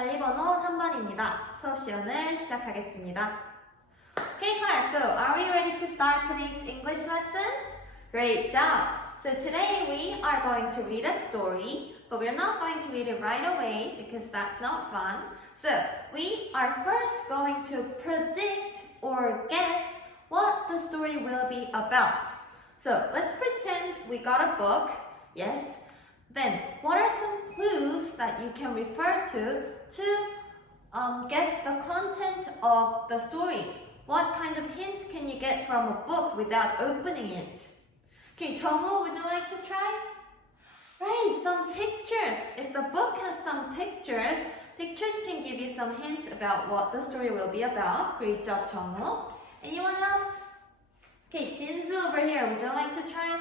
관리번호 3번입니다. 수업실연을 시작하겠습니다. Okay class, so are we ready to start today's English lesson? Great job! So today we are going to read a story, but we're not going to read it right away because that's not fun. So we are first going to predict or guess what the story will be about. So let's pretend we got a book, yes. Then what are some clues that you can refer to guess the content of the story? What kind of hints can you get from a book without opening it? Okay, Chongwoo, would you like to try? Right, some pictures. If the book has some pictures, pictures can give you some hints about what the story will be about. Great job, Chongwoo. Anyone else? Okay, Jinsu over here, would you like to try?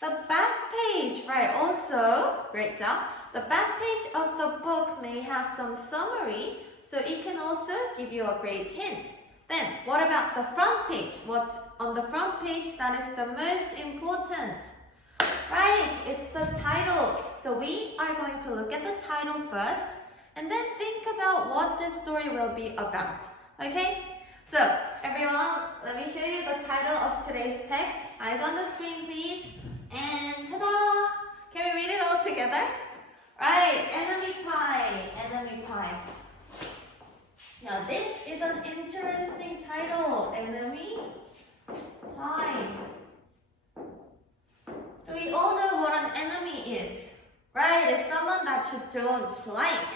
The back page, right, also, great job. The back page of the book may have some summary, so it can also give you a great hint. Then, what about the front page? What's on the front page that is the most important? Right, it's the title. So we are going to look at the title first, and then think about what this story will be about. Okay? So, everyone, let me show you the title of today's text. Eyes on the screen, please. And ta-da! Can we read it all together? Right, enemy pie, enemy pie. Now this is an interesting title, enemy pie. Do we all know what an enemy is? Right, it's someone that you don't like.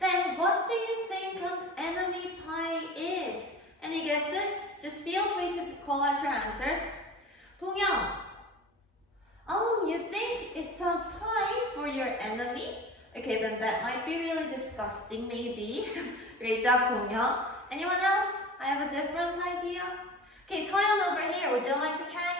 Then what do you think an enemy pie is? Any guesses? Just feel free to call out your answers. 동영. You think it's a pie for your enemy? Okay, then that might be really disgusting, maybe. Great job, Dong-yeon. Anyone else? I have a different idea. Okay, Soyeon over here, would you like to try?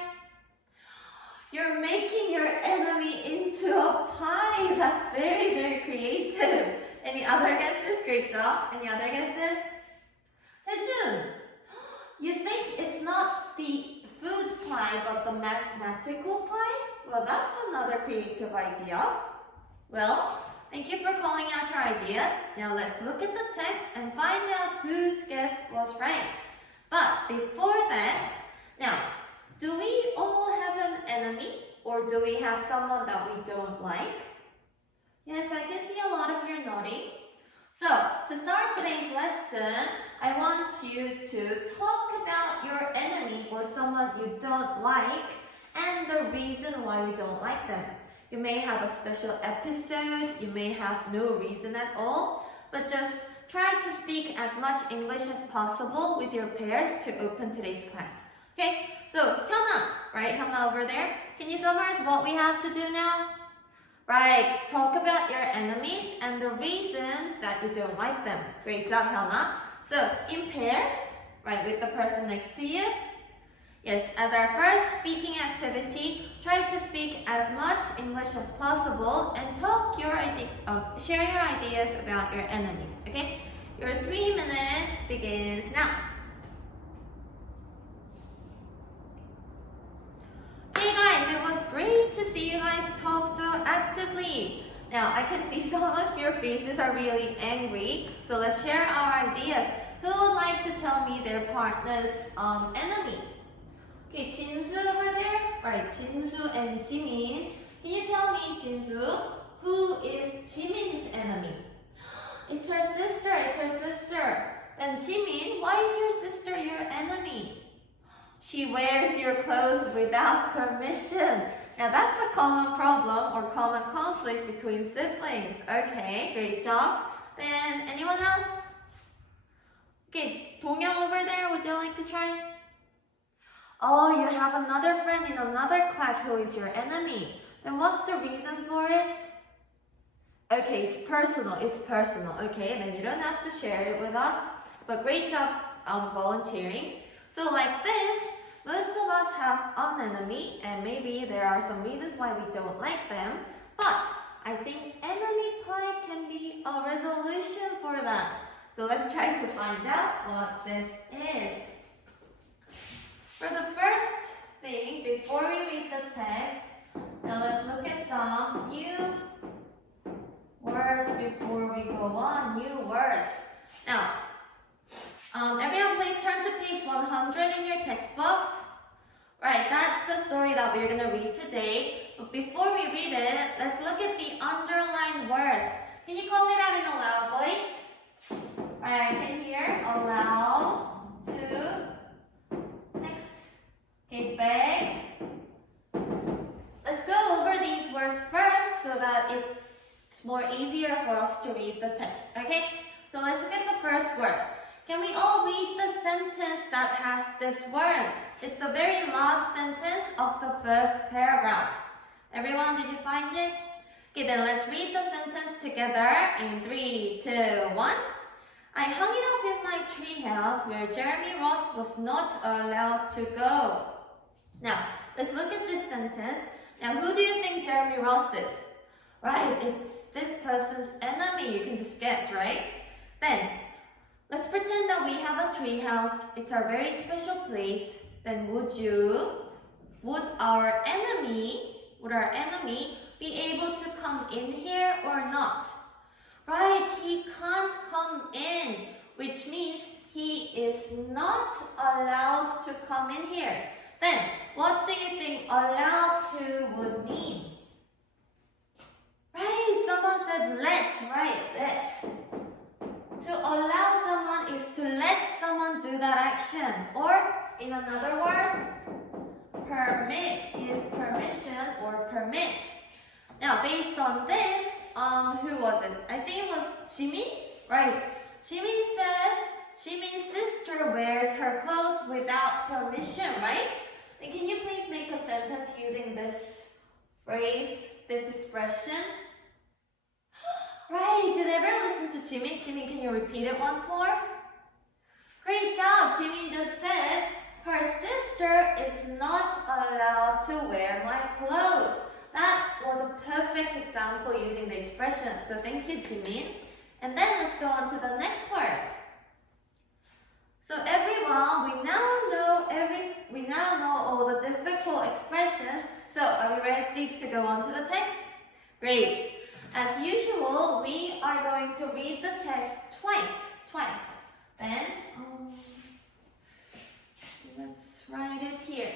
You're making your enemy into a pie. That's very, very creative. Any other guesses? Great job. Any other guesses? Sejun, you think it's not the food pie, but the mathematical pie? Well, that's another creative idea. Well, thank you for calling out your ideas. Now let's look at the text and find out whose guess was right. But before that, now, do we all have an enemy? Or do we have someone that we don't like? Yes, I can see a lot of you nodding. So, to start today's lesson, I want you to talk about your enemy or someone you don't like and the reason why you don't like them. You may have a special episode, you may have no reason at all, but just try to speak as much English as possible with your peers to open today's class. Okay, so Hyuna, right, Hyuna over there, can you summarize what we have to do now? Right, talk about your enemies and the reason that you don't like them. Great job, Hyuna. So, in pairs, right, with the person next to you. Yes, as our first speaking activity, try to speak as much English as possible and share your ideas about your enemies, okay? Your 3 minutes begins now. Hey guys, it was great to see you guys talk so actively. Now, I can see some of your faces are really angry, so let's share our ideas. Who would like to tell me their partner's enemy? Okay, Jinsu over there. Right, Jinsu and Jimin. Can you tell me, Jinsu, who is Jimin's enemy? It's her sister, it's her sister. Then Jimin, why is your sister your enemy? She wears your clothes without permission. Now that's a common problem or common conflict between siblings. Okay, great job. Then anyone else? Okay, Dong-yeon over there, would you like to try? Oh, you have another friend in another class who is your enemy. Then what's the reason for it? Okay, it's personal. Okay, then you don't have to share it with us. But great job volunteering. So like this, most of us have an enemy and maybe there are some reasons why we don't like them. But I think enemy pie can be a resolution for that. So let's try to find out what this is. For the first thing, before we read the text, now let's look at some new words before before we go on, new words. Now, everyone please turn to page 100 in your textbooks. Right, that's the story that we're going to read today. But before we read it, let's look at the underlined words. Can you call it out in a loud voice? Right, I can hear allow to. Next. Okay, beg. Let's go over these words first so that it's more easier for us to read the text. Okay? So let's look at the first word. Can we all read the sentence that has this word? It's the very last sentence of the first paragraph. Everyone, did you find it? Okay, then let's read the sentence together in 3, 2, 1. I hung it up in my treehouse where Jeremy Ross was not allowed to go. Now, let's look at this sentence. Now, who do you think Jeremy Ross is? Right, it's this person's enemy. You can just guess, right? Then, let's pretend that we have a treehouse. It's our very special place. Then would our enemy be able to come in here or not? Right, he can't come in, which means he is not allowed to come in here. Then, what do you think allowed to would mean? Right, someone said let, right, let. To allow someone is to let someone do that action. Or, in another word, permit, give permission or permit. Now, based on this, who was it? I think it was Jimmy, right? Jimmy said Jimmy's sister wears her clothes without permission, right? And can you please make a sentence using this phrase, this expression? Right, did everyone listen to Jimmy? Jimmy, can you repeat it once more? Great job, Jimmy just said, her sister is not allowed to wear my clothes. That was a perfect example using the expression, so thank you, Jimmy. And then let's go on to the next word. So everyone, we now know all the difficult expressions. So are we ready to go on to the text? Great. As usual, we are going to read the text twice. Then let's write it here.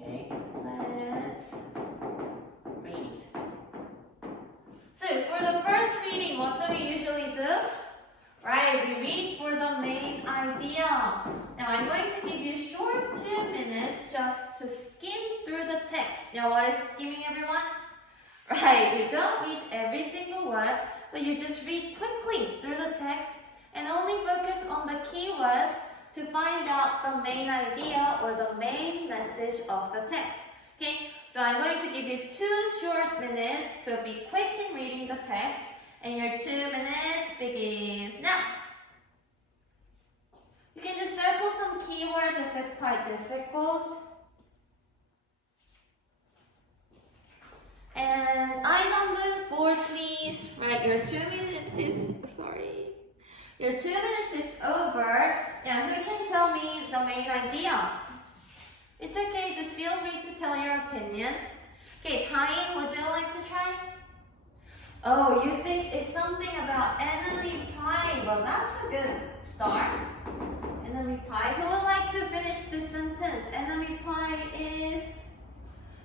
Okay, let's read. So for the first reading, what do we usually do? Right, we read for the main idea. Now I'm going to give you a short 2 minutes just to skim through the text. Now what is skimming, everyone? Right, you don't read every single word, but you just read quickly through the text and only focus on the keywords to find out the main idea or the main message of the text. Okay, so I'm going to give you 2 short minutes, so be quick in reading the text, and your 2 minutes begins now. You can just circle some keywords if it's quite difficult. And eyes on the board, please. Right, your 2 minutes is, your 2 minutes is over. Yeah, who can tell me the main idea? It's okay, just feel free to tell your opinion. Okay, Kai, would you like to try? Oh, you think it's something about enemy pie. Well, that's a good start. Enemy pie. Who would like to finish this sentence? Enemy pie is...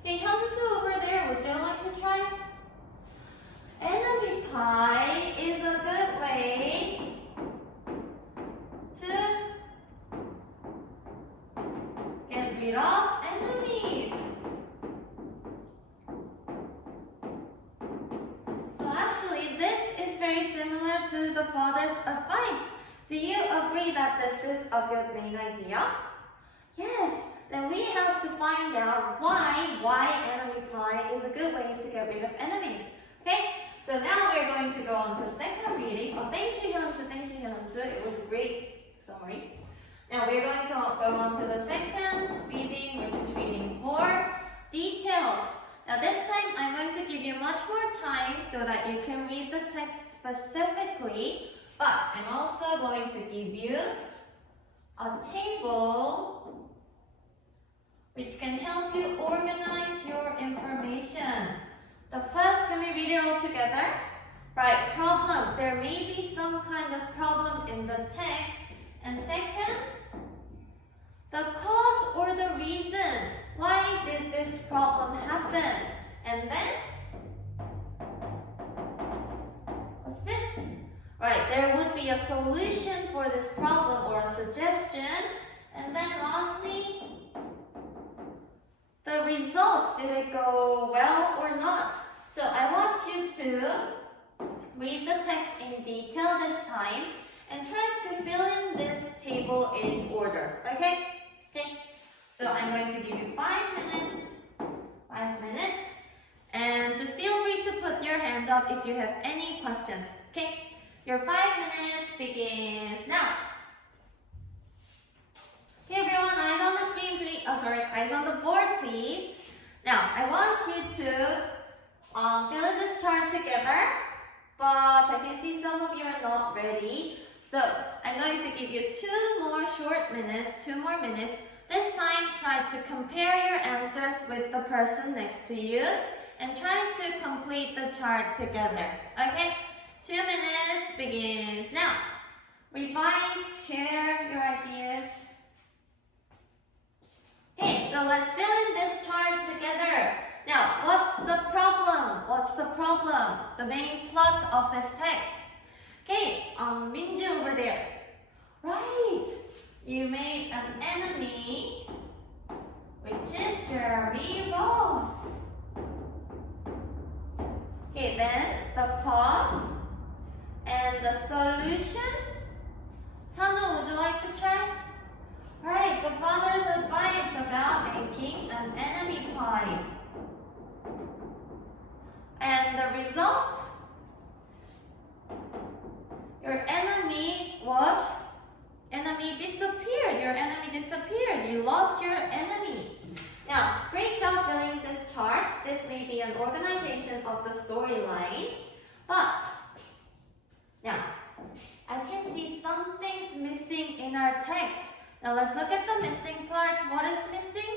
Okay, Hyunsu over there, would you like to try? Enemy pie is a good way to get rid of enemies. Well, actually, this is very similar to the father's advice. Do you agree that this is a good main idea? Yes. Then we have to find out why enemy pie is a good way to get rid of enemies. Okay? So now we're going to go on to the second reading. Oh, thank you, Hyunsu. It was a great summary. Now we're going to go on to the second reading, which is reading 4, details. Now this time I'm going to give you much more time so that you can read the text specifically. But I'm also going to give you a table which can help you organize your information. The first, can we read it all together? Right, problem. There may be some kind of problem in the text. And second, the cause or the reason. Why did this problem happen? And then, what's this? Right, there would be a solution for this problem or a suggestion. And then lastly, the result. Did it go well or not? So I want you to read the text in detail this time and try to fill in this table in order. Okay? Okay. So I'm going to give you 5 minutes. 5 minutes. And just feel free to put your hand up if you have any questions. Okay? Your 5 minutes begins now. Okay, everyone, eyes on the screen, please. Oh, sorry, eyes on the board, please. Now, I want you to fill in this chart together, but I can see some of you are not ready. So, I'm going to give you 2 more short minutes, 2 more minutes. This time, try to compare your answers with the person next to you and try to complete the chart together. Okay? 2 minutes begins now. Revise, share your ideas. Okay, so let's fill in this chart together. Now, what's the problem? What's the problem? The main plot of this text. Okay, Minju over there. Right, you made an enemy, which is Jeremy Ross. Okay, then the cause and the solution. Sanu, would you like to try? Right, the father's advice about making an enemy pie. And the result? Your enemy disappeared. Your enemy disappeared. You lost your enemy. Now, great job filling this chart. This may be an organization of the storyline. But, now, I can see some things missing in our text. Now let's look at the missing part. What is missing?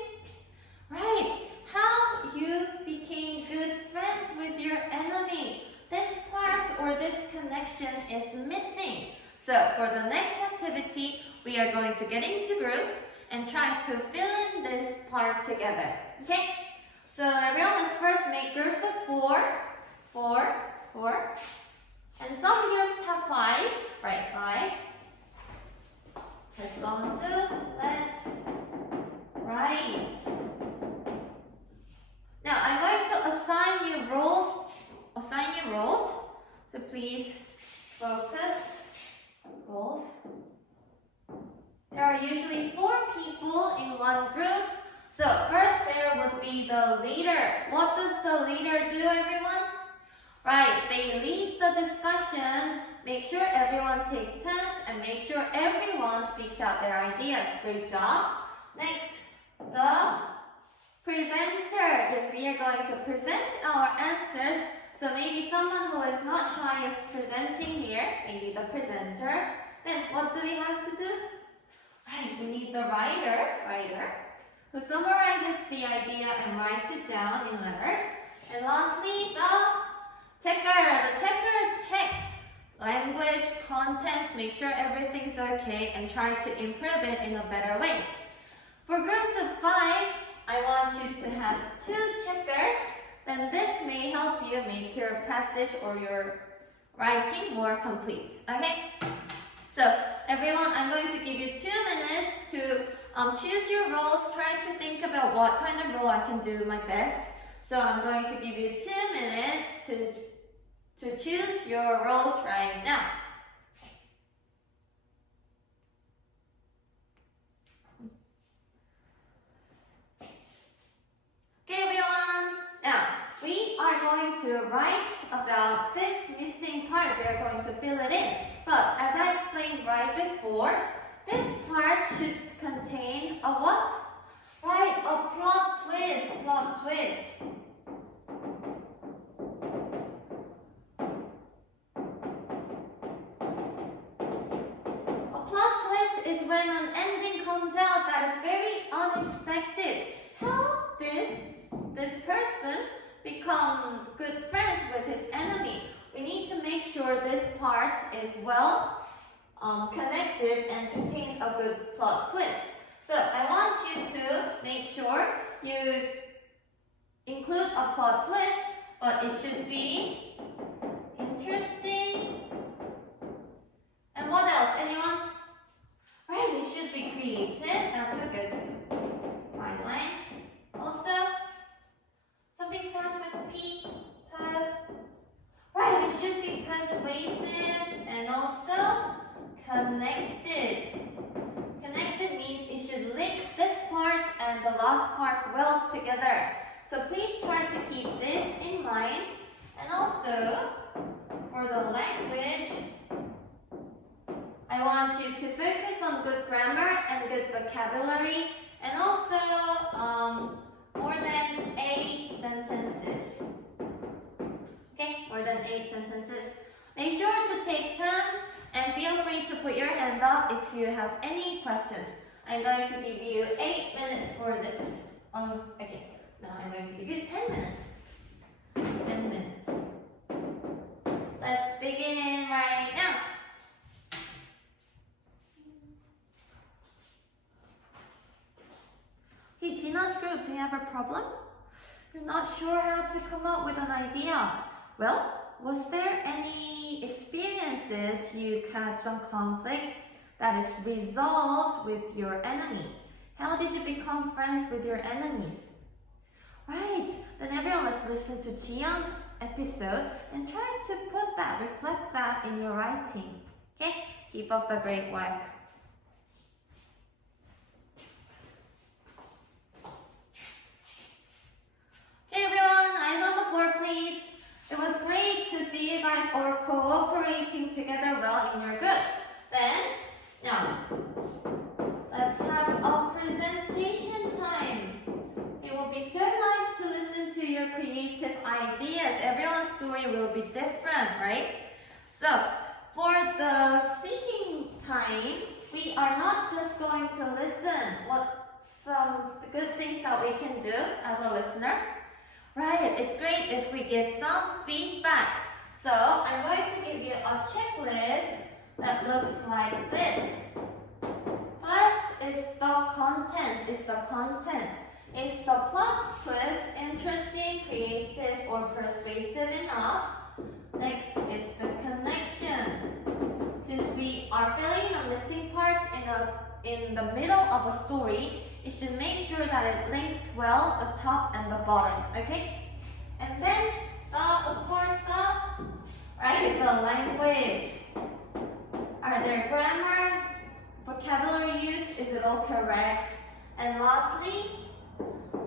Right, how you became good friends with your enemy. This part or this connection is missing. So for the next activity, we are going to get into groups and try to fill in this part together. Okay? So everyone, let's first make groups of 4. 4. And some groups have 5. Right, 5. Let's go on to let's write. Now I'm going to assign you roles. So please focus. Roles. There are usually 4 people in one group. So first there would be the leader. What does the leader do, everyone? Right, they lead the discussion. Make sure everyone takes turns and make sure everyone speaks out their ideas. Great job. Next, the presenter. Yes, we are going to present our answers. So maybe someone who is not shy of presenting here, maybe the presenter. Then what do we have to do? Right, we need the writer, who summarizes the idea and writes it down in letters. And lastly, the checker. The checker checks language, content, make sure everything's okay and try to improve it in a better way. For groups of 5, I want you to have 2 checkers. Then this may help you make your passage or your writing more complete. Okay? So everyone, I'm going to give you 2 minutes to choose your roles. Try to think about what kind of role I can do my best. So I'm going to give you 2 minutes to choose your roles right now. Okay, everyone. Now, we are going to write about this missing part. We are going to fill it in. But as I explained right before, this part should contain a what? Right, a plot twist. Is when an ending comes out that is very unexpected. How did this person become good friends with his enemy? We we need to make sure this part is well connected and contains a good plot twist. So I want you to make sure you include a plot twist, but it should be interesting. And what else? Anyone? Right, it should be creative. That's a good guideline. Also, something starts with P. Right, it should be persuasive and also connected. Connected means it should link this part and the last part well together. So please try to keep this in mind. And also, for the language, I want you to focus on good grammar and good vocabulary, and also more than 8 sentences. Okay, more than 8 sentences. Make sure to take turns and feel free to put your hand up if you have any questions. I'm going to give you 8 minutes for this. Okay, now I'm going to give you 10 minutes. 10 minutes. Let's begin right now. Okay, Gina's group, do you have a problem? You're not sure how to come up with an idea. Well, was there any experiences you had some conflict that is resolved with your enemy? How did you become friends with your enemies? Right, then everyone let's listen to Jiyoung's episode and try to put that, reflect that in your writing. Okay, keep up the great work. Okay everyone, eyes on the board please. It was great to see you guys all cooperating together well in your groups. Then, now, let's have a presentation time. It will be so nice to listen to your creative ideas. Everyone's story will be different, right? So, for the speaking time, we are not just going to listen. What some good things that we can do as a listener? Right, it's great if we give some feedback. So I'm going to give you a checklist that looks like this. First is the content. Is the plot twist interesting, creative, or persuasive enough? Next is the connection. Since we are filling in a missing part in the middle of a story, it should make sure that it links well the top and the bottom, okay? And then, of course, the language. Are there grammar, vocabulary use? Is it all correct? And lastly,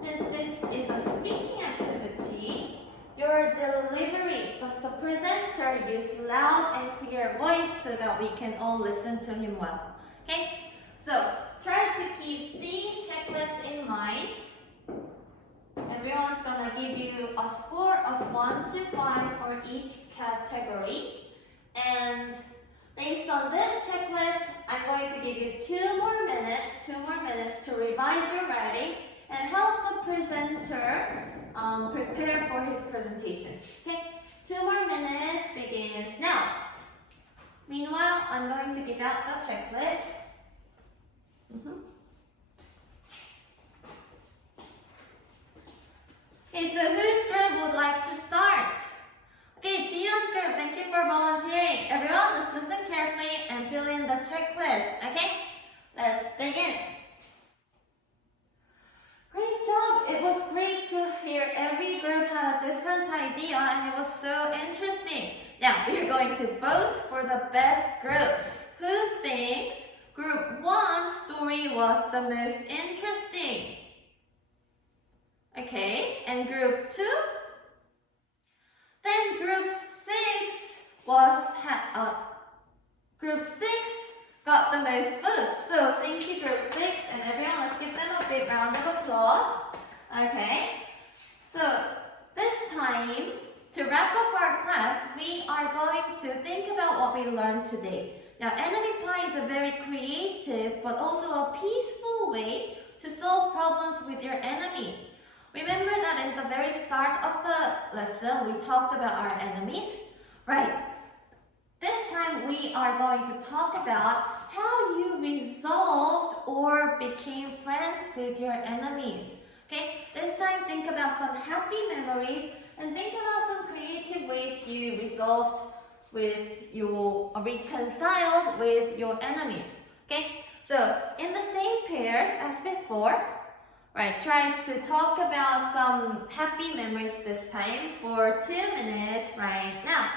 since this is a speaking activity, your delivery. Does the presenter use loud and clear voice so that we can all listen to him well? Okay? So, try to keep these checklists in mind. Everyone's gonna give you a score of 1 to 5 for each category. And based on this checklist, I'm going to give you 2 more minutes to revise your writing and help the presenter prepare for his presentation. Okay, 2 more minutes begins now. Meanwhile, I'm going to give out the checklist. Okay, so whose group would like to start? Okay, Jiyoung's group, thank you for volunteering. Everyone, let's listen carefully and fill in the checklist, okay? Let's begin. Great job! It was great to hear every group had a different idea and it was so interesting. Now, we are going to vote for the best group. Who thinks Group 1's story was the most interesting? Okay, and Group 2? Then Group 6 got the most votes. So thank you Group 6 and everyone, let's give them a big round of applause. Okay, so this time, to wrap up our class, we are going to think about what we learned today. Now, enemy pie is a very creative but also a peaceful way to solve problems with your enemy. Remember that in the very start of the lesson, we talked about our enemies, Right. This time we are going to talk about how you resolved or became friends with your enemies. Okay, this time think about some happy memories and think about some creative ways you resolved with your, or reconciled with your enemies. Okay, so in the same pairs as before, right, try to talk about some happy memories this time for 2 minutes right now.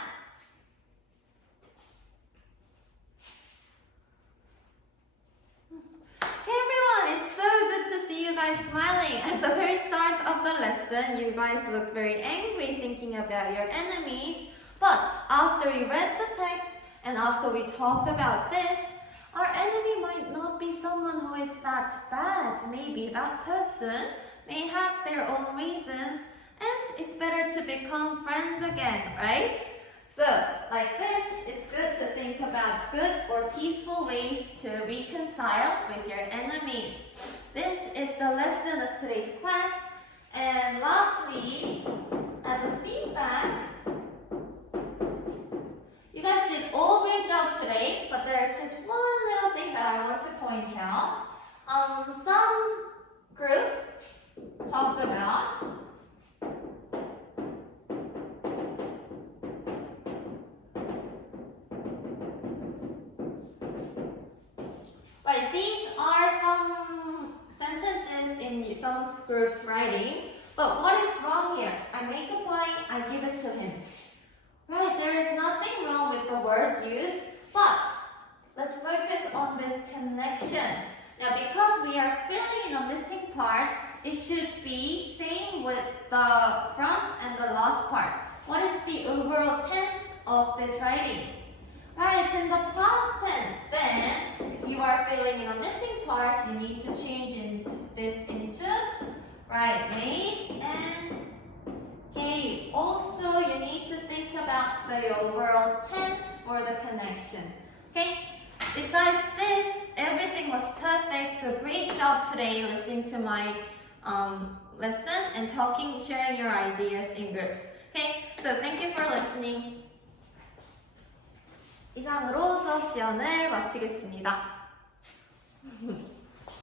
Hey everyone, it's so good to see you guys smiling. At the very start of the lesson, you guys look very angry thinking about your enemies. But after we read the text and after we talked about this, our enemy might not be someone who is that bad. Maybe that person may have their own reasons and it's better to become friends again, right? So, like this, it's good to think about good or peaceful ways to reconcile with your enemies. This is the lesson of today's class. And lastly, as a feedback, you guys did all great job today, but there's just one little thing that I want to point out. Some groups talked about right, these are some sentences in some groups writing, but what is wrong here? I make a blank, I give it to him. Right, there is nothing wrong with the word used, but let's focus on this connection. Now, because we are filling in a missing part, it should be same with the front and the last part. What is the overall tense of this writing? Right, it's in the past tense. Then, if you are filling in a missing part, you need to change this into, right, made and gave. Also, you need to think about the overall tense for the connection. Okay? Besides this, everything was perfect. So great job today listening to my lesson and talking, sharing your ideas in groups. Okay? So thank you for listening. 이상으로 수업 시연을 마치겠습니다.